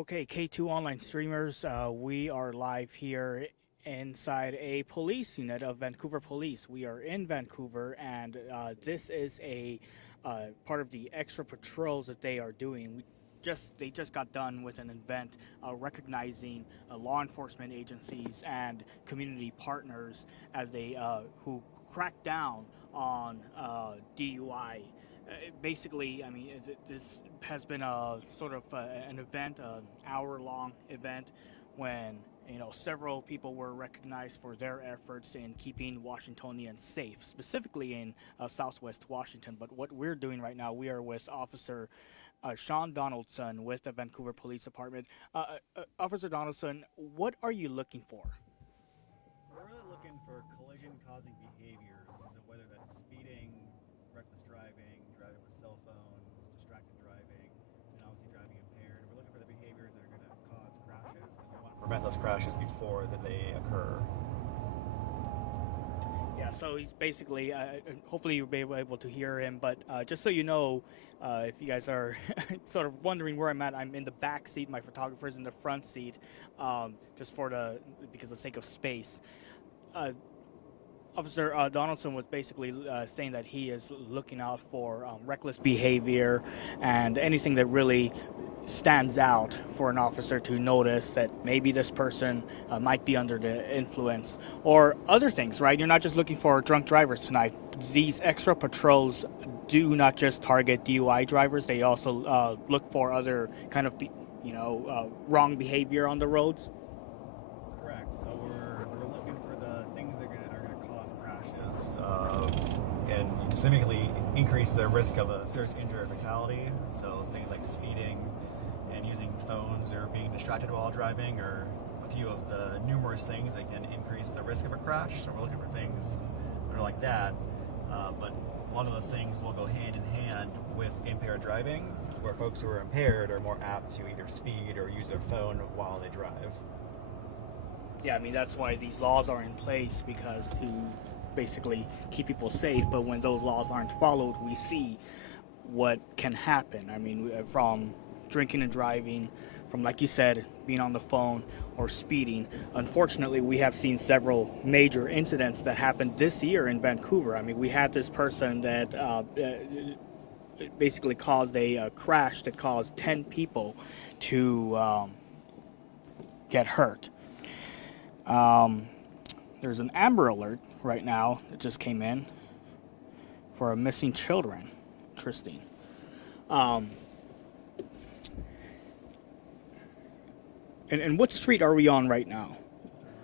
Okay, K2 online streamers, we are live here inside a police unit of Vancouver Police. We are in Vancouver, and this is a part of the extra patrols that they are doing. They just got done with an event recognizing law enforcement agencies and community partners as they who crack down on DUI. Basically, I mean, this has been a sort of an event, an hour-long event, when several people were recognized for their efforts in keeping Washingtonians safe, specifically in Southwest Washington. But what we're doing right now, we are with Officer Sean Donaldson with the Vancouver Police Department. Officer Donaldson, what are you looking for? We're really looking for collision-causing behaviors, so whether that's speeding, reckless driving, driving with cell phones, distracted driving, and obviously driving impaired. We're looking for the behaviors that are going to cause crashes, and we want to prevent those crashes before that they occur. Yeah, so he's basically, hopefully you'll be able to hear him, but just so you know, if you guys are sort of wondering where I'm at, I'm in the back seat, my photographer's in the front seat, just because of the sake of space. Officer Donaldson was basically saying that he is looking out for reckless behavior and anything that really stands out for an officer to notice that maybe this person might be under the influence or other things, right? You're not just looking for drunk drivers tonight. These extra patrols do not just target DUI drivers. They also look for other kind of, wrong behavior on the roads. Correct. So we're looking for the things that are going to cause crashes and significantly increase the risk of a serious injury or fatality. So things like speeding and using phones or being distracted while driving are a few of the numerous things that can increase the risk of a crash. So we're looking for things that are like that. But a lot of those things will go hand in hand with impaired driving, where folks who are impaired are more apt to either speed or use their phone while they drive. Yeah, I mean, that's why these laws are in place, because to basically keep people safe. But when those laws aren't followed, we see what can happen. I mean, from drinking and driving, from, like you said, being on the phone or speeding. Unfortunately, we have seen several major incidents that happened this year in Vancouver. I mean, we had this person that basically caused a crash that caused 10 people to get hurt. There's an Amber Alert right now that just came in for missing children. Interesting. And what street are we on right now?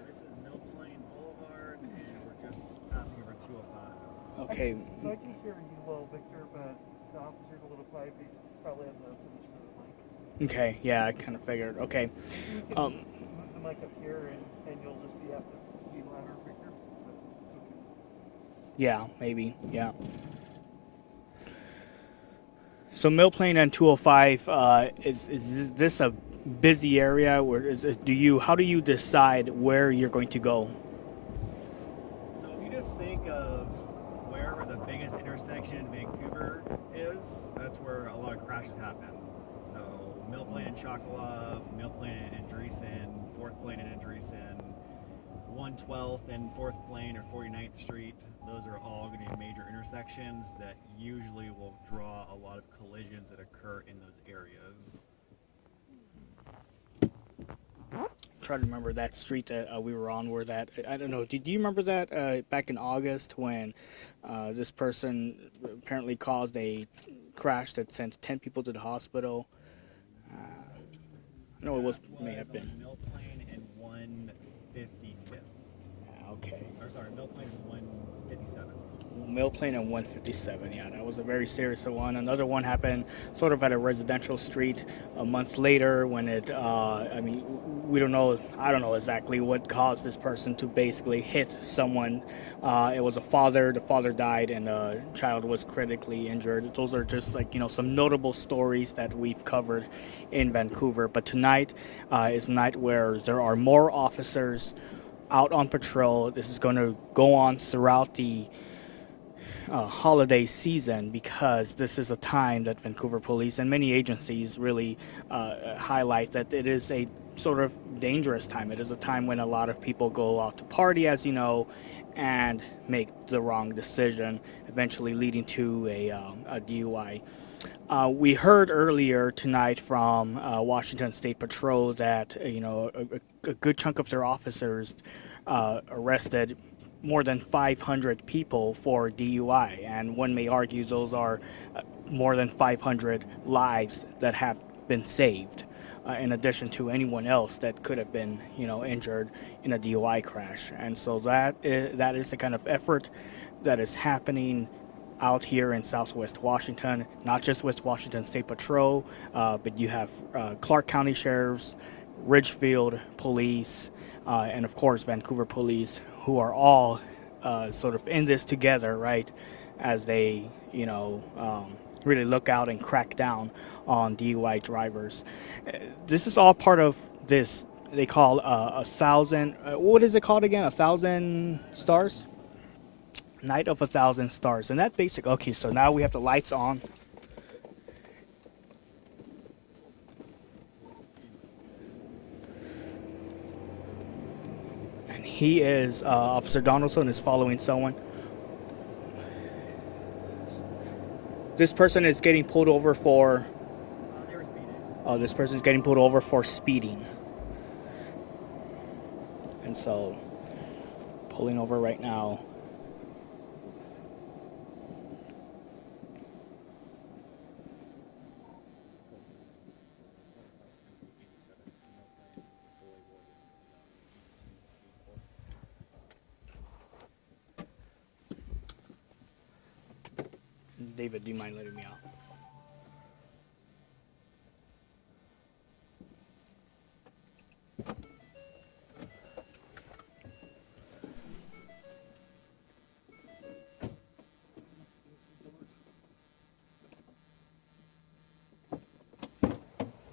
This is Mill Plain Boulevard, and we're just passing over 205. Okay. So I can hear you well, Victor, but the officer's a little quiet. He's probably in the position of the mic. Okay. Yeah, I kind of figured. Okay. You can move the mic up here, and you'll just have to be louder, Victor. But it's okay. Yeah, maybe. Yeah. So Mill Plain and 205, is this a busy area? How do you decide where you're going to go? So if you just think of wherever the biggest intersection in Vancouver is, that's where a lot of crashes happen. So Mill Plain and Chocolaw, Mill Plain and Andreessen, 4th Plain and Andreessen, 112th and 4th Plain or 49th Street. Those are all going to be major intersections that usually will draw a lot of collisions that occur in those areas. Try to remember that street that we were on, where that, I don't know, do you remember that back in August when this person apparently caused a crash that sent 10 people to the hospital? I know may have been Mill Plain and 155th. okay. Or sorry, Mill Plain and 157. Mill Plain and 157. Yeah, that was a very serious one. Another one happened sort of at a residential street a month later when it, I mean, we don't know, I don't know exactly what caused this person to basically hit someone. It was a father, the father died, and the child was critically injured. Those are just like, some notable stories that we've covered in Vancouver. But tonight is a night where there are more officers out on patrol. This is going to go on throughout the holiday season, because this is a time that Vancouver Police and many agencies really highlight that it is a sort of dangerous time. It is a time when a lot of people go out to party, as you know, and make the wrong decision, eventually leading to a DUI. We heard earlier tonight from Washington State Patrol that a good chunk of their officers arrested more than 500 people for DUI, and one may argue those are more than 500 lives that have been saved, in addition to anyone else that could have been, injured in a DUI crash. And so that is the kind of effort that is happening out here in Southwest Washington, not just with Washington State Patrol, but you have Clark County Sheriffs, Ridgefield Police, and of course Vancouver Police, who are all sort of in this together, right, as they, really look out and crack down on DUI drivers. This is all part of this, they call a thousand, what is it called again? 1,000 stars? Night of 1,000 stars. And that basic, okay, so now we have the lights on. And he is, Officer Donaldson is following someone. This person is getting pulled over for, They were speeding. this person is getting pulled over for speeding. And so, pulling over right now. David, do you mind letting me out?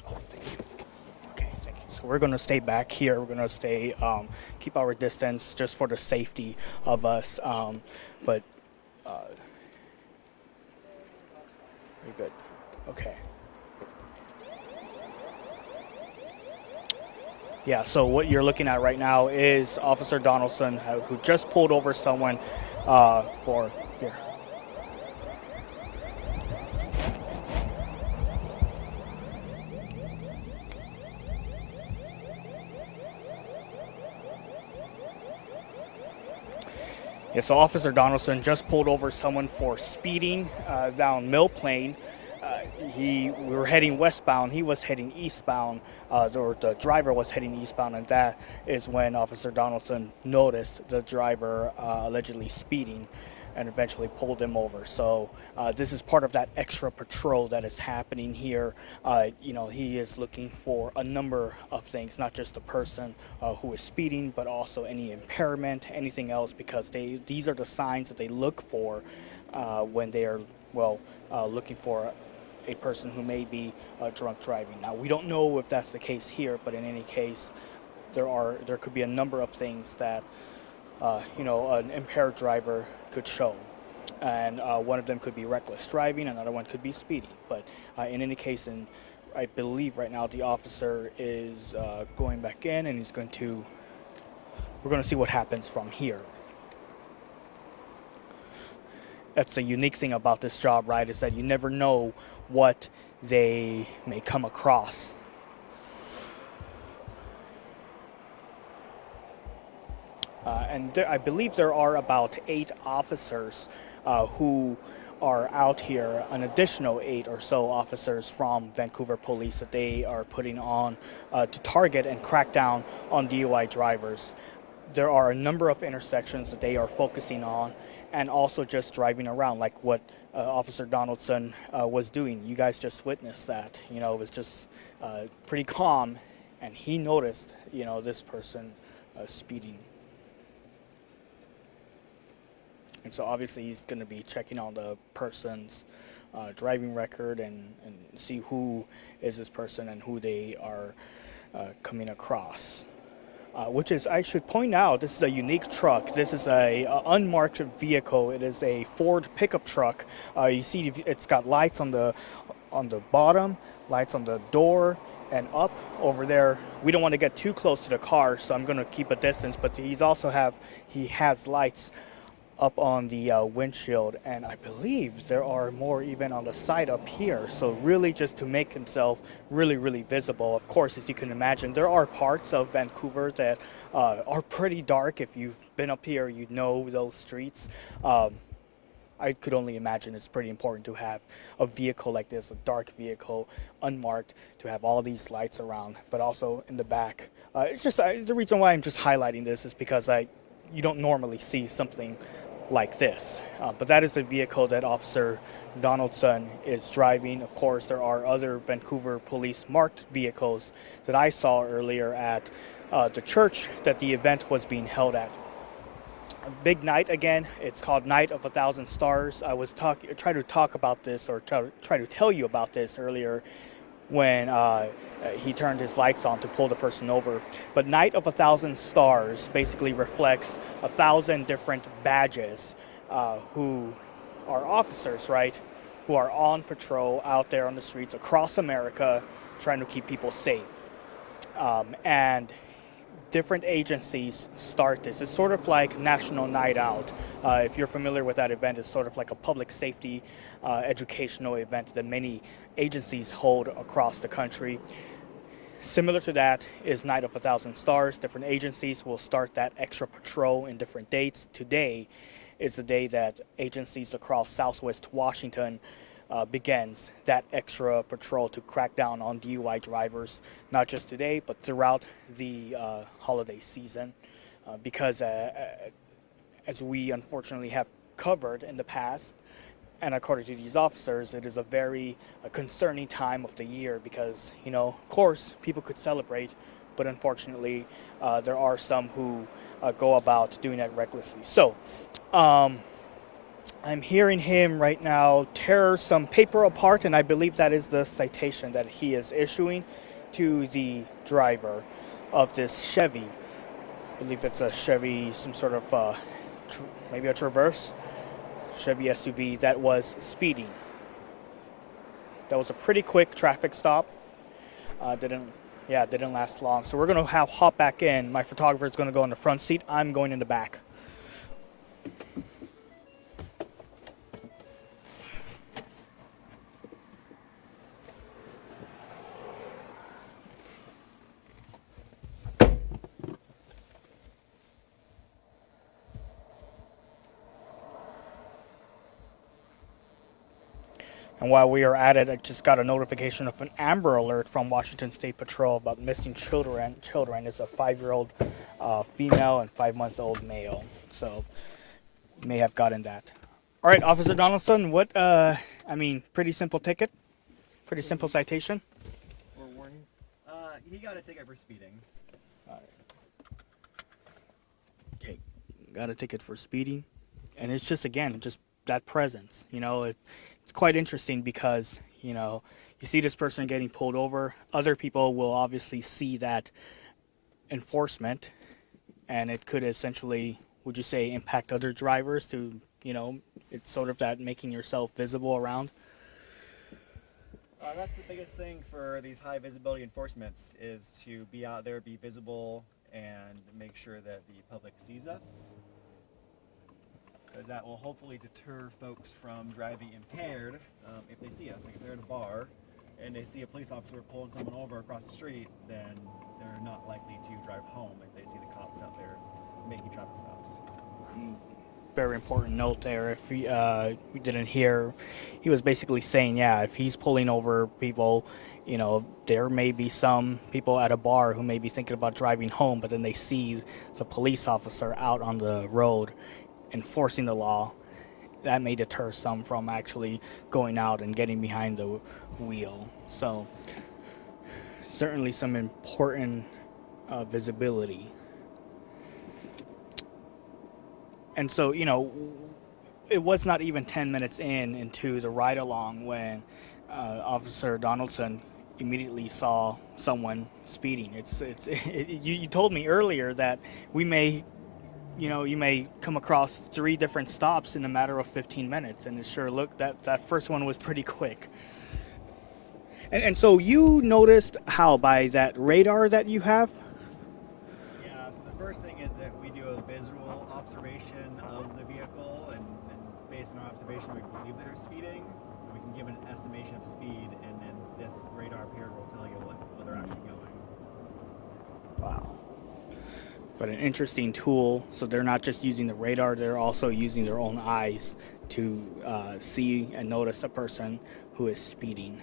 Oh, thank you. Okay, thank you. So we're going to stay back here. We're going to stay, keep our distance just for the safety of us. But very good. Okay. Yeah, so what you're looking at right now is Officer Donaldson, who just pulled over someone for here. Yeah, so Officer Donaldson just pulled over someone for speeding down Mill Plain. We were heading westbound. He was heading eastbound, or the driver was heading eastbound, and that is when Officer Donaldson noticed the driver allegedly speeding and eventually pulled him over. So this is part of that extra patrol that is happening here. He is looking for a number of things, not just the person who is speeding, but also any impairment, anything else, because these are the signs that they look for when they are, looking for a person who may be drunk driving. Now, we don't know if that's the case here, but in any case, there could be a number of things that an impaired driver could show. And one of them could be reckless driving, another one could be speeding. But in any case, and I believe right now the officer is going back in, and we're going to see what happens from here. That's the unique thing about this job, right, is that you never know what they may come across. I believe there are about 8 officers who are out here, an additional 8 or so officers from Vancouver Police that they are putting on to target and crack down on DUI drivers. There are a number of intersections that they are focusing on, and also just driving around, like what Officer Donaldson was doing. You guys just witnessed that. It was just pretty calm, and he noticed, this person speeding. And so obviously he's going to be checking on the person's driving record and see who is this person and who they are coming across. which is, I should point out, this is a unique truck. This is a unmarked vehicle. It is a Ford pickup truck. You see it's got lights on the bottom, lights on the door, and up over there. We don't want to get too close to the car, so I'm going to keep a distance, but he has lights up on the windshield, and I believe there are more even on the side up here, so really just to make himself really, really visible. Of course, as you can imagine, there are parts of Vancouver that are pretty dark. If you've been up here, you know those streets. I could only imagine it's pretty important to have a vehicle like this, a dark vehicle, unmarked, to have all these lights around, but also in the back. It's just the reason why I'm just highlighting this is because you don't normally see something like this. But that is the vehicle that Officer Donaldson is driving. Of course, there are other Vancouver Police marked vehicles that I saw earlier at the church that the event was being held at. A big night again. It's called Night of 1,000 Stars. I was trying to talk about this, or try to tell you about this earlier when he turned his lights on to pull the person over. But Night of 1,000 Stars basically reflects 1,000 different badges who are officers, right? Who are on patrol out there on the streets across America trying to keep people safe. And different agencies start this. It's sort of like National Night Out. If you're familiar with that event, it's sort of like a public safety educational event that many agencies hold across the country. Similar to that is Night of 1,000 Stars. Different agencies will start that extra patrol in different dates. Today is the day that agencies across Southwest Washington begins that extra patrol to crack down on DUI drivers, not just today, but throughout the holiday season. Because as we unfortunately have covered in the past, and according to these officers, it is a very concerning time of the year because, of course, people could celebrate, but unfortunately, there are some who go about doing that recklessly. So, I'm hearing him right now tear some paper apart, and I believe that is the citation that he is issuing to the driver of this Chevy. I believe it's a Chevy, some sort of maybe a Traverse. Chevy SUV that was speeding. That was a pretty quick traffic stop. Didn't last long. So we're gonna hop back in. My photographer is gonna go in the front seat. I'm going in the back. And while we are at it, I just got a notification of an Amber Alert from Washington State Patrol about missing children. It's a 5-year-old female and 5-month-old male. So you may have gotten that. All right, Officer Donaldson, pretty simple ticket, pretty simple citation. Or warning? He got a ticket for speeding. Okay, got a ticket for speeding, and it's just that presence. It's quite interesting because, you see this person getting pulled over. Other people will obviously see that enforcement, and it could essentially, would you say, impact other drivers to, it's sort of that making yourself visible around? That's the biggest thing for these high visibility enforcements is to be out there, be visible, and make sure that the public sees us. Because that will hopefully deter folks from driving impaired if they see us. Like if they're at a bar and they see a police officer pulling someone over across the street, then they're not likely to drive home if they see the cops out there making traffic stops. Very important note there. If we didn't hear, he was basically saying, if he's pulling over people, there may be some people at a bar who may be thinking about driving home, but then they see the police officer out on the road enforcing the law. That may deter some from actually going out and getting behind the wheel. So certainly some important visibility. And so, it was not even 10 minutes into the ride along when Officer Donaldson, immediately saw someone speeding. You told me earlier that we may, you may come across 3 different stops in a matter of 15 minutes, and it sure looked that first one was pretty quick. And so you noticed how by that radar that you have? Yeah, so the first thing is that we do a visual observation of the vehicle, and based on our observation, we believe that they're speeding. We can give an estimation of speed, and then this radar up here will tell you what they're actually going. Wow. But an interesting tool. So they're not just using the radar, they're also using their own eyes to see and notice a person who is speeding.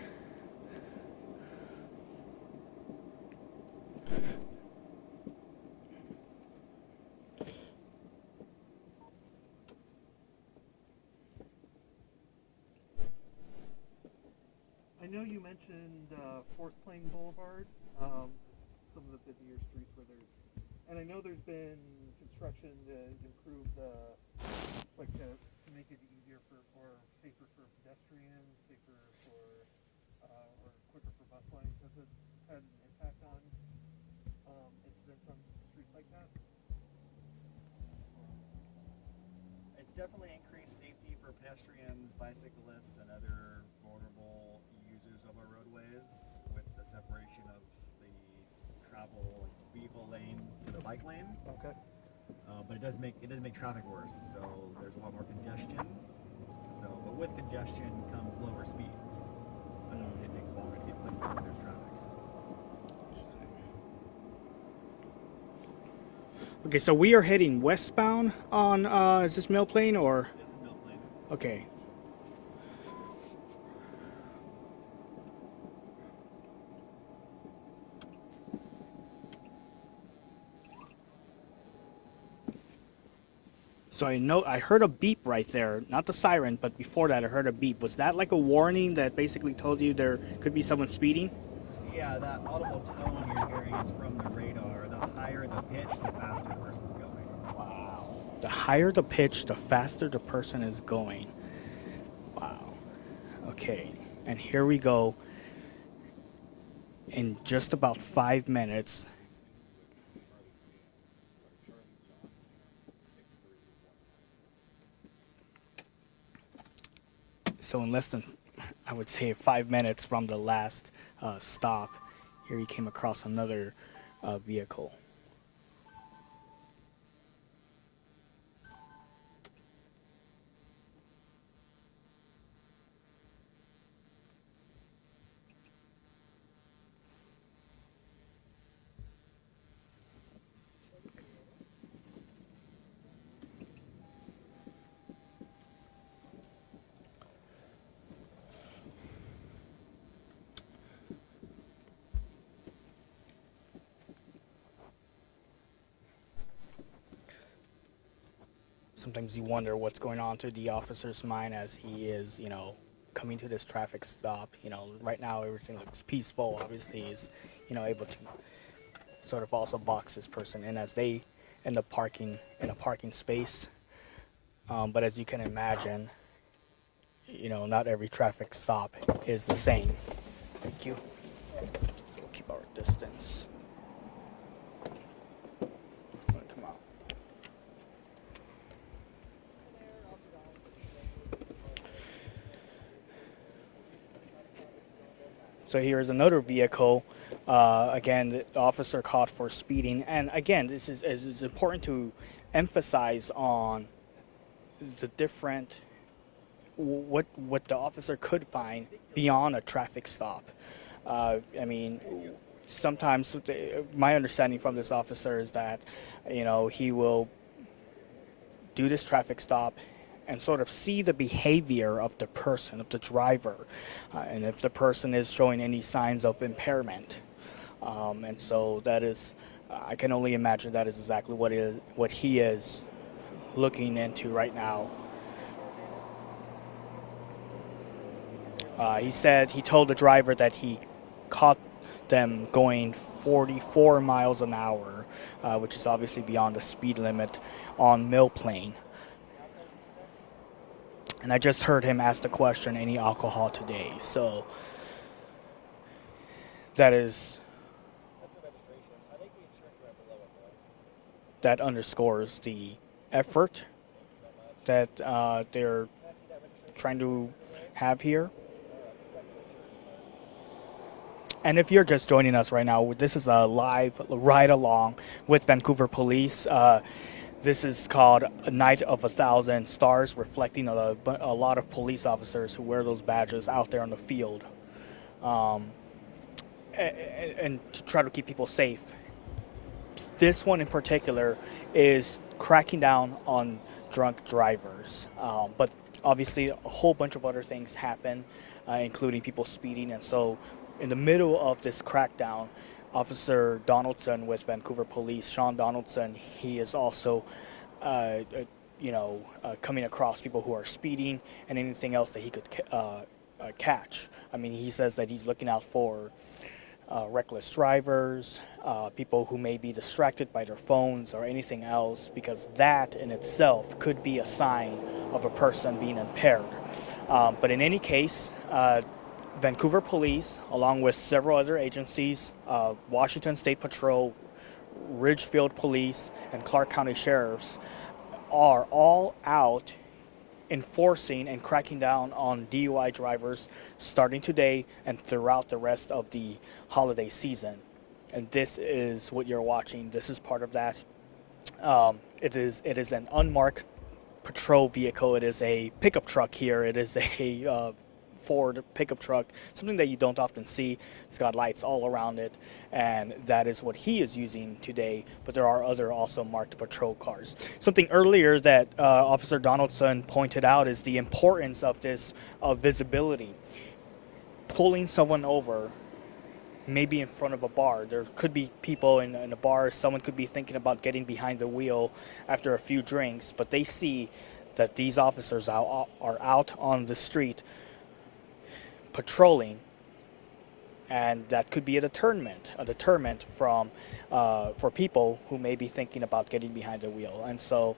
I know you mentioned Fort Plain Boulevard, some of the busier streets where there's, and I know there's been construction to improve the, like to make it easier or safer for pedestrians, safer for, or quicker for bus lines. Has it had an impact on incidents on streets like that? It's definitely increased safety for pedestrians, bicyclists, and other vulnerable users of our roadways with the separation of the travel vehicle lane to the bike lane. Okay. But it does make traffic worse. So there's a lot more congestion. But with congestion comes lower speeds. It takes longer to get places where there's traffic. Okay, so we are heading westbound on, is this Mill Plain or? This is Mill Plain. Okay. So I heard a beep right there, not the siren, but before that I heard a beep. Was that like a warning that basically told you there could be someone speeding? Yeah, that audible tone you're hearing is from the radar. The higher the pitch, the faster the person's going. Wow. The higher the pitch, the faster the person is going. Wow. Okay, and here we go. In just about 5 minutes. So in less than, I would say, 5 minutes from the last stop, here he came across another vehicle. Sometimes you wonder what's going on through the officer's mind as he is, coming to this traffic stop. Right now everything looks peaceful. Obviously, he's, able to sort of also box this person in as they end up parking in a parking space. But as you can imagine, not every traffic stop is the same. Thank you. So we'll keep our distance. Come on. So here is another vehicle. Again, the officer caught for speeding. And again, this is important to emphasize on the different, what the officer could find beyond a traffic stop. Sometimes my understanding from this officer is that, he will do this traffic stop and sort of see the behavior of the person, of the driver, and if the person is showing any signs of impairment. And so that is, I can only imagine that is exactly what he is looking into right now. He told the driver that he caught them going 44 miles an hour, which is obviously beyond the speed limit on Mill Plain. And I just heard him ask the question, any alcohol today? So that is that underscores the effort that they're trying to have here. And if you're just joining us right now, this is a live ride along with Vancouver Police. This is called A Night of 1,000 Stars, reflecting a lot of police officers who wear those badges out there on the field, um, and to try to keep people safe. This one in particular is cracking down on drunk drivers, but obviously a whole bunch of other things happen, including people speeding. And so in the middle of this crackdown, Officer Donaldson with Vancouver Police, Sean Donaldson, he is also coming across people who are speeding and anything else that he could catch. I mean, he says that he's looking out for reckless drivers, people who may be distracted by their phones or anything else, because that in itself could be a sign of a person being impaired. But in any case, Vancouver Police, along with several other agencies, Washington State Patrol, Ridgefield Police, and Clark County Sheriffs, are all out enforcing and cracking down on DUI drivers starting today and throughout the rest of the holiday season. And this is what you're watching. This is part of that. It is an unmarked patrol vehicle. It is a pickup truck here. It is a Ford pickup truck, something that you don't often see. It's got lights all around it, and that is what he is using today. But there are other also marked patrol cars. Something earlier that Officer Donaldson pointed out is the importance of this visibility. Pulling someone over, maybe in front of a bar. There could be people in a bar. Someone could be thinking about getting behind the wheel after a few drinks, but they see that these officers are out on the street patrolling, and that could be a deterrent from for people who may be thinking about getting behind the wheel. And so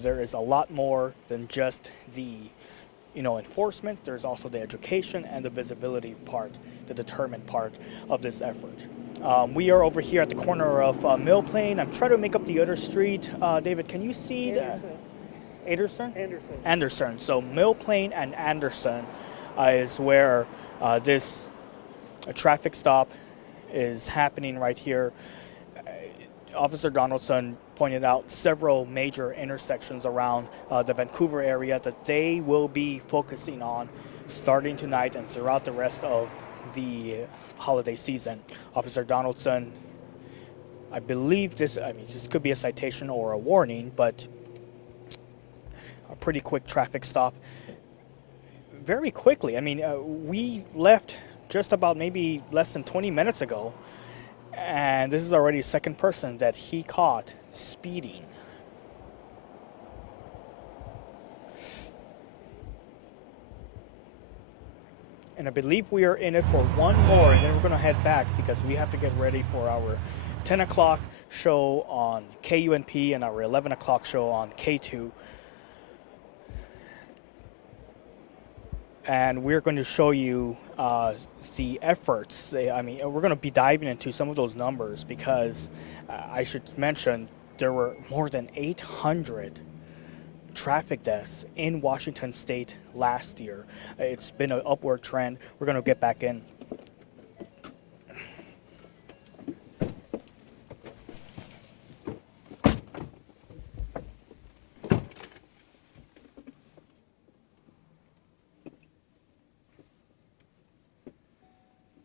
there is a lot more than just the enforcement. There's also the education and the visibility part, the deterrent part of this effort. We are over here at the corner of Mill Plain. I'm trying to make up the other street. David, can you see Anderson? Anderson. So Mill Plain and Anderson is where this traffic stop is happening right here. Officer Donaldson pointed out several major intersections around the Vancouver area that they will be focusing on starting tonight and throughout the rest of the holiday season. Officer Donaldson, I believe this could be a citation or a warning, but a pretty quick traffic stop. Very quickly. I mean, we left just about maybe less than 20 minutes ago, and this is already a second person that he caught speeding. And I believe we are in it for one more, and then we're going to head back because we have to get ready for our 10 o'clock show on KUNP and our 11 o'clock show on KATU. And we're going to show you the efforts. We're going to be diving into some of those numbers because I should mention there were more than 800 traffic deaths in Washington State last year. It's been an upward trend. We're going to get back in.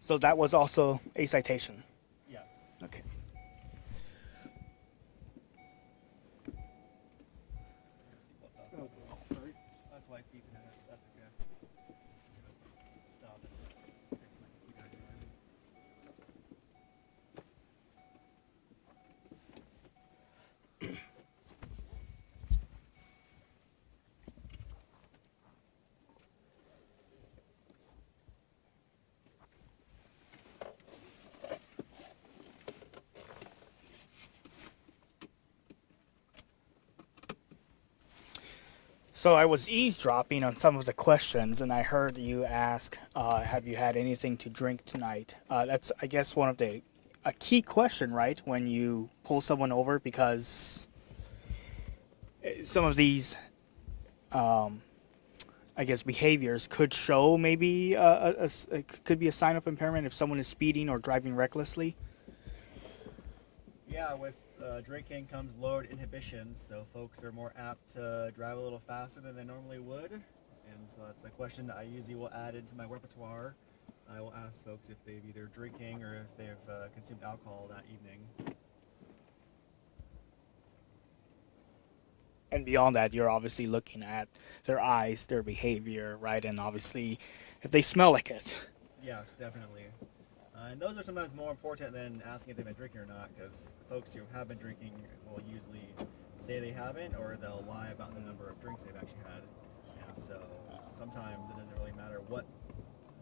So that was also a citation. Yes. Okay. That's why it's beeping at us. That's okay. Stop it. So I was eavesdropping on some of the questions, and I heard you ask, "Have you had anything to drink tonight?" That's, I guess, one of the a key question, right? When you pull someone over, because some of these, um, I guess, behaviors could show maybe it could be a sign of impairment if someone is speeding or driving recklessly. Yeah, with drinking comes lowered inhibitions, so folks are more apt to drive a little faster than they normally would. And so that's a question that I usually will add into my repertoire. I will ask folks if they've either drinking or if they've consumed alcohol that evening. And beyond that, you're obviously looking at their eyes, their behavior, right? And obviously, if they smell like it. Yes, definitely. And those are sometimes more important than asking if they've been drinking or not, because folks who have been drinking will usually say they haven't, or they'll lie about the number of drinks they've actually had. And so sometimes it doesn't really matter what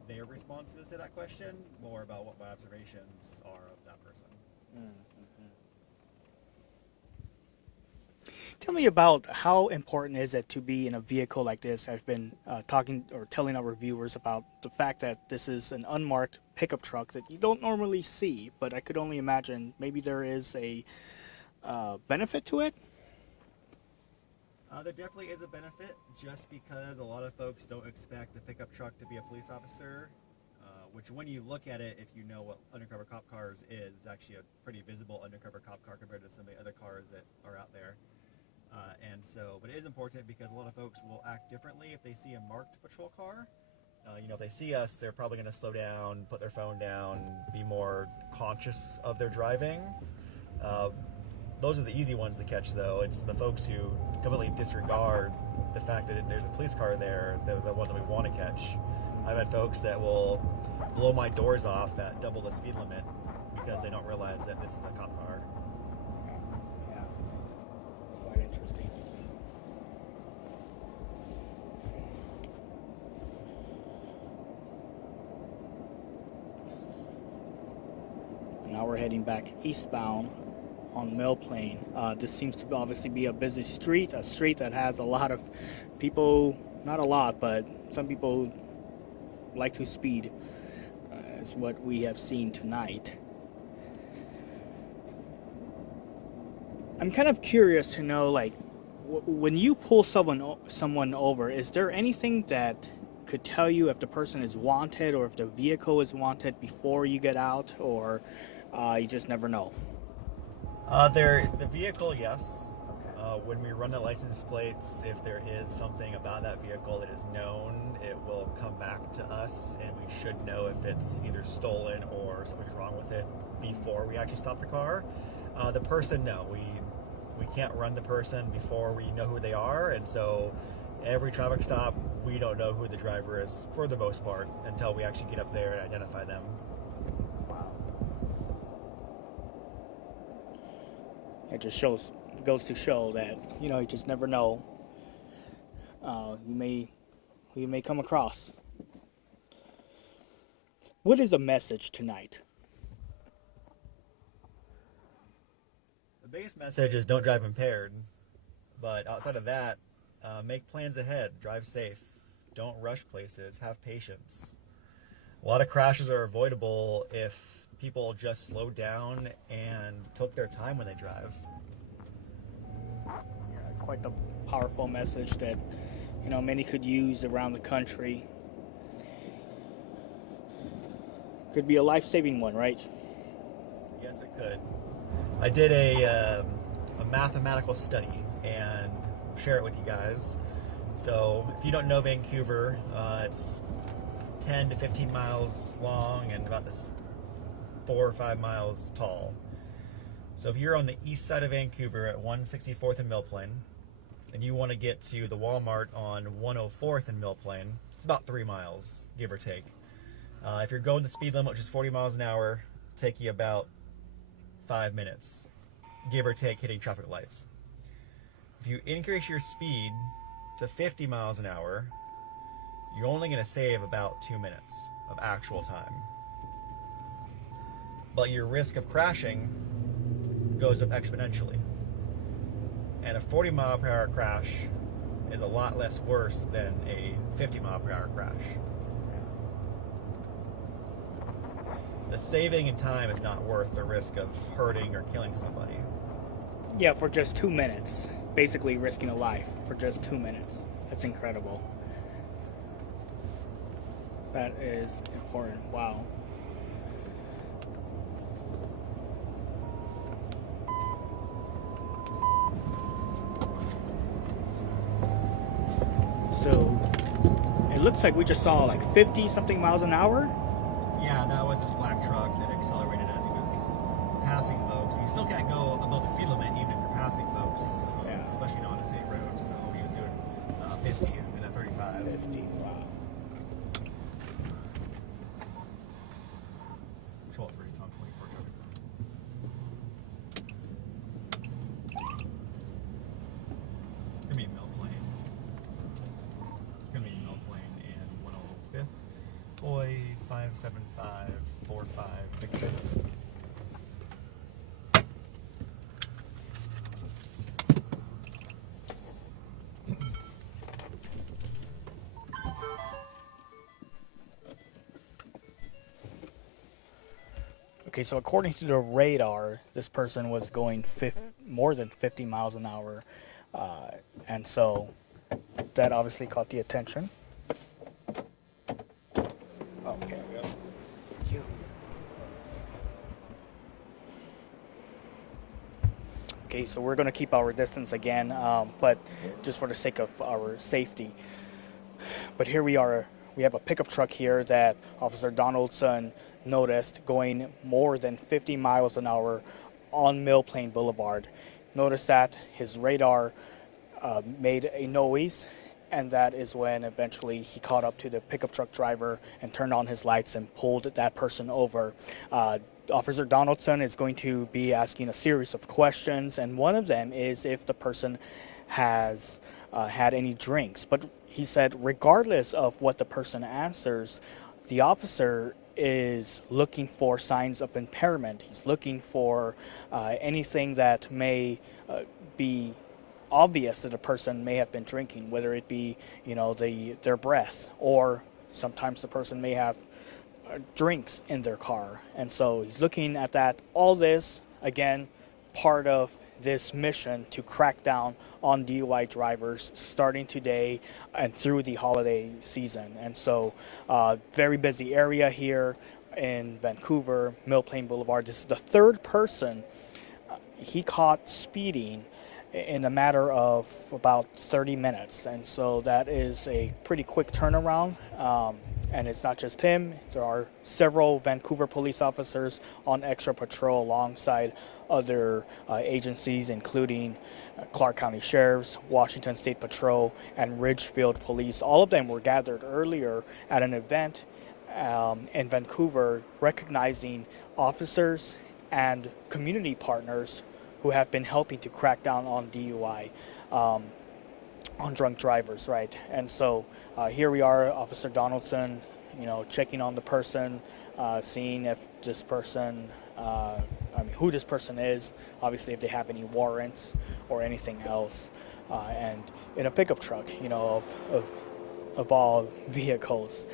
their response is to that question, more about what my observations are of that person. Tell me about how important is it to be in a vehicle like this? I've been talking or telling our viewers about the fact that this is an unmarked pickup truck that you don't normally see, but I could only imagine maybe there is a benefit to it. There definitely is a benefit, just because a lot of folks don't expect a pickup truck to be a police officer, which when you look at it, if you know what undercover cop cars is, it's actually a pretty visible undercover cop car compared to some of the other cars that are out there. But it is important because a lot of folks will act differently if they see a marked patrol car. If they see us, they're probably going to slow down, put their phone down, be more conscious of their driving. Those are the easy ones to catch, though. It's the folks who completely disregard the fact that there's a police car there, they're the ones that we want to catch. I've had folks that will blow my doors off at double the speed limit because they don't realize that this is a cop car. Yeah, quite interesting. Now we're heading back eastbound on Mill Plain. This seems to obviously be a busy street, a street that has a lot of people, not a lot, but some people like to speed, is what we have seen tonight. I'm kind of curious to know, like, when you pull someone over, is there anything that could tell you if the person is wanted or if the vehicle is wanted before you get out, or you just never know? The vehicle, yes. When we run the license plates, if there is something about that vehicle that is known, it will come back to us, and we should know if it's either stolen or something's wrong with it before we actually stop the car. The person, no. We can't run the person before we know who they are, and so every traffic stop, we don't know who the driver is for the most part until we actually get up there and identify them. It just goes to show that, you just never know who you may come across. What is the message tonight? The biggest message is don't drive impaired, but outside of that, make plans ahead, drive safe, don't rush places, have patience. A lot of crashes are avoidable if people just slowed down and took their time when they drive. Yeah, quite a powerful message that many could use around the country. Could be a life-saving one, right? Yes, it could. I did a mathematical study and share it with you guys. So if you don't know Vancouver, it's 10 to 15 miles long and about 4 or 5 miles tall. So if you're on the east side of Vancouver at 164th and Mill Plain, and you want to get to the Walmart on 104th and Mill Plain, it's about 3 miles, give or take. If you're going the speed limit, which is 40 miles an hour, take you about 5 minutes, give or take, hitting traffic lights. If you increase your speed to 50 miles an hour, you're only going to save about 2 minutes of actual time. But your risk of crashing goes up exponentially. And a 40 mile per hour crash is a lot less worse than a 50-mile-per-hour crash. The saving in time is not worth the risk of hurting or killing somebody. Yeah, for just 2 minutes. Basically risking a life for just 2 minutes. That's incredible. That is important. Wow. So it looks like we just saw like 50 something miles an hour. Yeah, that was this black truck that accelerated as he was passing folks. You still can't go above the speed limit even if you're passing folks, especially not on a state road. So he was doing 50 and a 35. 50, wow. Control 3, Tom 24 traffic. It's going to be Mill Plain. It's going to be Mill Plain and 105th. Boy 57545. Victor. Okay, so according to the radar, this person was going more than 50 miles an hour, and so that obviously caught the attention. Okay, go. Thank you. Okay, so we're going to keep our distance again, but just for the sake of our safety. But here we are. We have a pickup truck here that Officer Donaldson noticed going more than 50 miles an hour on Mill Plain Boulevard. Notice that his radar made a noise, and that is when eventually he caught up to the pickup truck driver and turned on his lights and pulled that person over. Officer Donaldson is going to be asking a series of questions, and one of them is if the person has had any drinks. But he said regardless of what the person answers, the officer is looking for signs of impairment. He's looking for anything that may be obvious that a person may have been drinking, whether it be, their breath, or sometimes the person may have drinks in their car. And so he's looking at that. All this, again, part of this mission to crack down on DUI drivers starting today and through the holiday season. And so very busy area here in Vancouver, Mill Plain Boulevard. This is the third person he caught speeding in a matter of about 30 minutes. And so that is a pretty quick turnaround. And it's not just him. There are several Vancouver police officers on extra patrol alongside other agencies, including Clark County Sheriffs, Washington State Patrol, and Ridgefield Police. All of them were gathered earlier at an event in Vancouver recognizing officers and community partners who have been helping to crack down on DUI, on drunk drivers, right? And so here we are, Officer Donaldson, checking on the person, seeing if this person, who this person is, obviously if they have any warrants or anything else, and in a pickup truck, of all vehicles.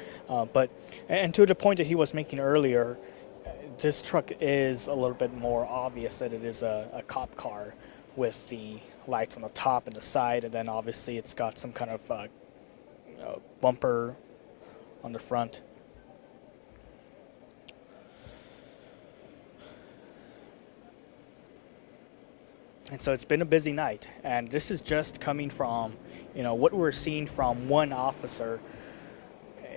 But to the point that he was making earlier, this truck is a little bit more obvious that it is a cop car with the lights on the top and the side, and then obviously it's got some kind of bumper on the front. And so it's been a busy night, and this is just coming from, what we're seeing from one officer.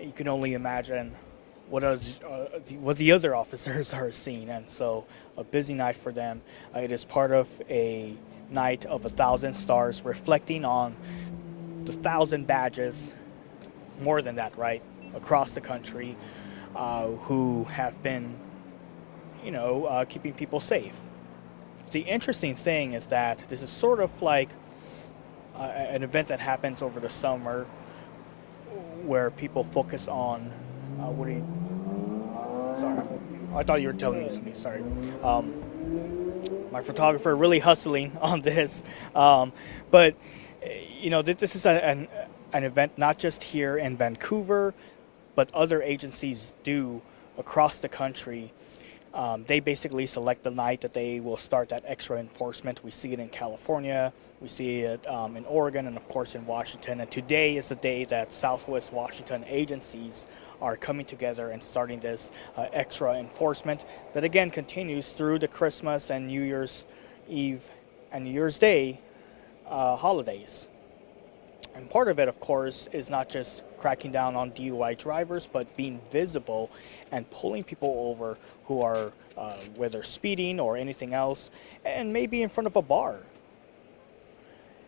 You can only imagine what the other officers are seeing, and so a busy night for them. It is part of a night of 1,000 stars, reflecting on the 1,000 badges, more than that, right, across the country, who have been, keeping people safe. The interesting thing is that this is sort of like an event that happens over the summer where people focus on, sorry, I thought you were telling me something, sorry. My photographer really hustling on this, but This is an event not just here in Vancouver, but other agencies do across the country. They basically select the night that they will start that extra enforcement. We see it in California, we see it in Oregon, and of course in Washington. And today is the day that Southwest Washington agencies are coming together and starting this extra enforcement that again continues through the Christmas and New Year's Eve and New Year's Day holidays. And part of it, of course, is not just cracking down on DUI drivers, but being visible and pulling people over who are, whether speeding or anything else, and maybe in front of a bar.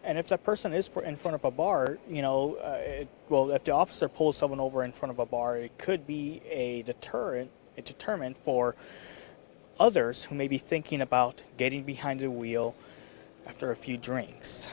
And if that person is in front of a bar, if the officer pulls someone over in front of a bar, it could be a deterrent for others who may be thinking about getting behind the wheel after a few drinks.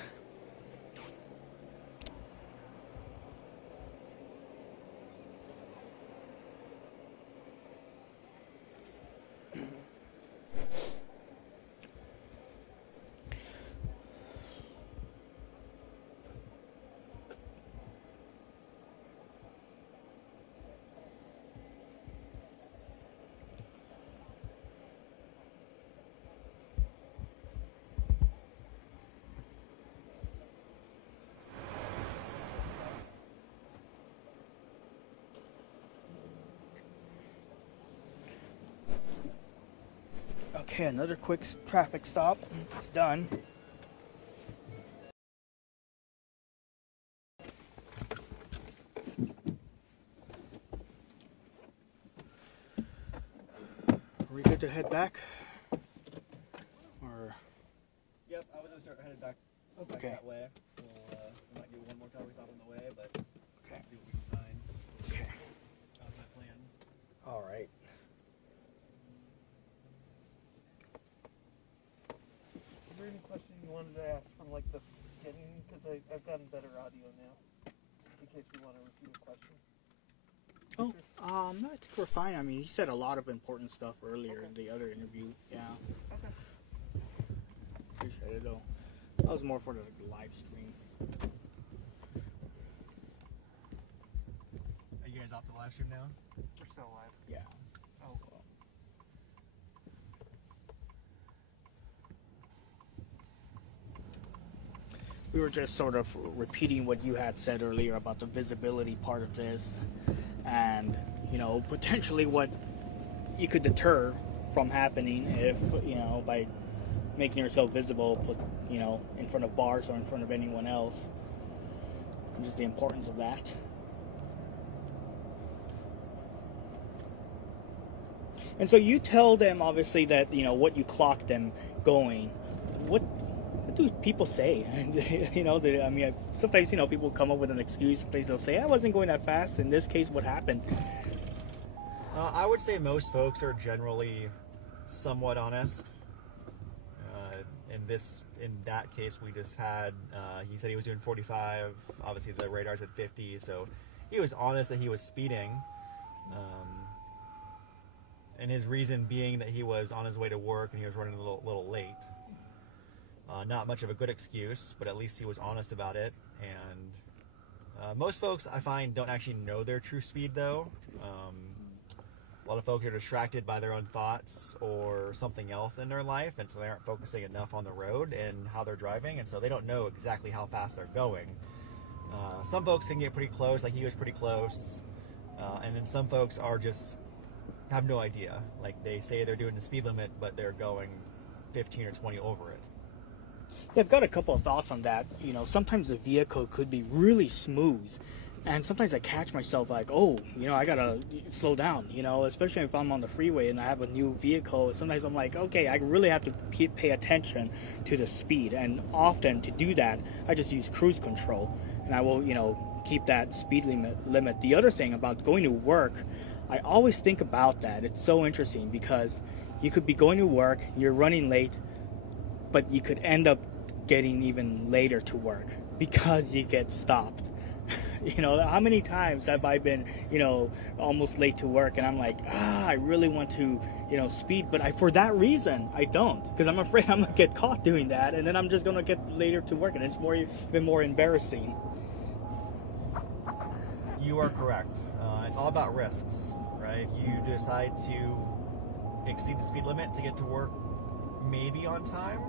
Okay, another quick traffic stop. It's done. Are we good to head back? Or Yep, I was gonna start headed back okay. that way. We might do one more traffic stop on the way, but Okay. see what we can find. Okay. That was my plan. All right. Is there any question you wanted to ask from like the beginning? Because I've gotten better audio now. In case we want to repeat a question. Oh, no, I think we're fine. I mean, he said a lot of important stuff earlier in the other interview. Yeah. Okay. Appreciate it though. That was more for the live stream. Are you guys off the live stream now? We're still live. Yeah. Oh, cool. We were just sort of repeating what you had said earlier about the visibility part of this, and potentially what you could deter from happening if by making yourself visible, in front of bars or in front of anyone else, and just the importance of that. And so you tell them obviously that what you clocked them going. What do people say? Sometimes people come up with an excuse. Sometimes they'll say, "I wasn't going that fast." In this case, what happened? I would say most folks are generally somewhat honest. In that case, we just had. He said he was doing 45. Obviously, the radar's at 50, so he was honest that he was speeding. And his reason being that he was on his way to work and he was running a little late. Not much of a good excuse, but at least he was honest about it. And most folks, I find, don't actually know their true speed, though. A lot of folks are distracted by their own thoughts or something else in their life, and so they aren't focusing enough on the road and how they're driving, and so they don't know exactly how fast they're going. Some folks can get pretty close, like he was pretty close, and then some folks are just have no idea. Like they say they're doing the speed limit, but they're going 15 or 20 over it. Yeah, I've got a couple of thoughts on that. Sometimes the vehicle could be really smooth, and sometimes I catch myself like, oh, I gotta slow down, especially if I'm on the freeway and I have a new vehicle. Sometimes I'm like, okay, I really have to pay attention to the speed, and often to do that, I just use cruise control, and I will, keep that speed limit. The other thing about going to work, I always think about that. It's so interesting because you could be going to work, you're running late, but you could end up getting even later to work because you get stopped. You know, how many times have I been, you know, almost late to work, and I'm like, I really want to, you know, speed, but for that reason, I don't, because I'm afraid I'm gonna get caught doing that, and then I'm just gonna get later to work, and it's even more embarrassing. You are correct. It's all about risks, right? If you decide to exceed the speed limit to get to work maybe on time,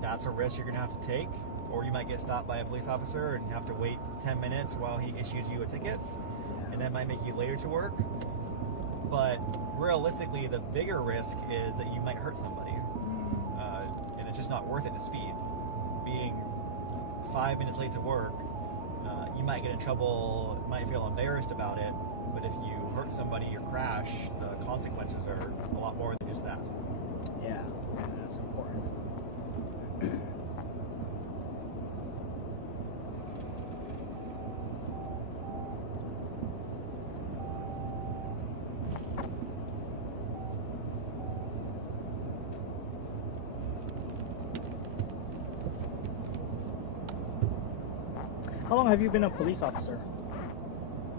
that's a risk you're going to have to take. Or you might get stopped by a police officer and have to wait 10 minutes while he issues you a ticket, and that might make you later to work. But realistically, the bigger risk is that you might hurt somebody, and it's just not worth it to speed. Being 5 minutes late to work, you might get in trouble, might feel embarrassed about it, but if you hurt somebody or crash, the consequences are a lot more than just that. Yeah, that's important. How long have you been a police officer?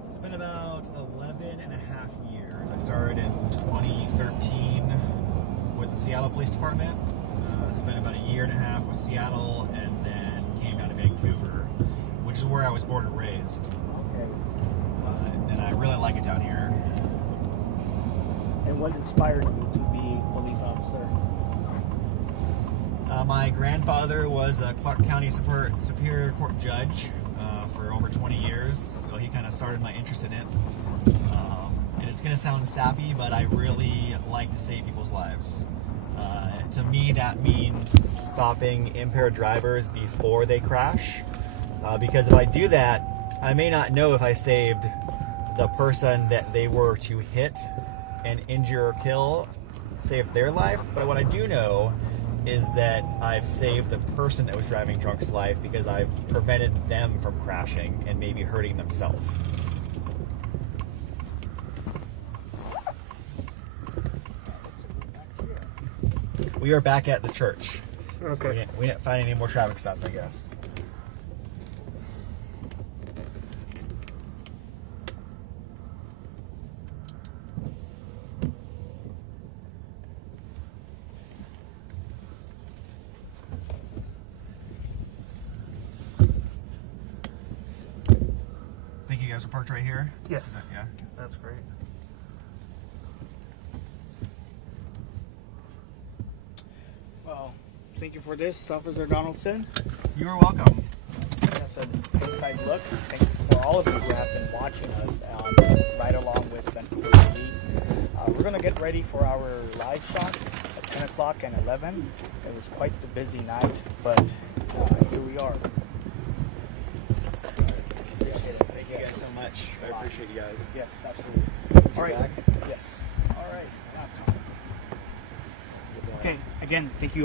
It's been about 11 and a half years. I started in 2013 with the Seattle Police Department. Spent about a year and a half with Seattle, and then came down to Vancouver, which is where I was born and raised. Okay. And I really like it down here. And what inspired you to be a police officer? My grandfather was a Clark County Superior Court judge for over 20 years, so he kind of started my interest in it. And it's going to sound sappy, but I really like to save people's lives. To me, that means stopping impaired drivers before they crash, because if I do that, I may not know if I saved the person that they were to hit and injure or kill, save their life, but what I do know is that I've saved the person that was driving drunk's life because I've prevented them from crashing and maybe hurting themselves. We are back at the church. Okay. So we didn't find any more traffic stops, I guess. Think you guys are parked right here? Yes. Yeah. That's great. Well, thank you for this, Officer Donaldson. You are welcome. That's an inside look. Thank you for all of you who have been watching us on this ride along with Vancouver Police. We're going to get ready for our live shot at 10 o'clock and 11. It was quite the busy night, but here we are. Appreciate it. Thank you guys so much. I appreciate you guys. Yes, absolutely. All right. Bag? Yes. All right. Okay, again, thank you.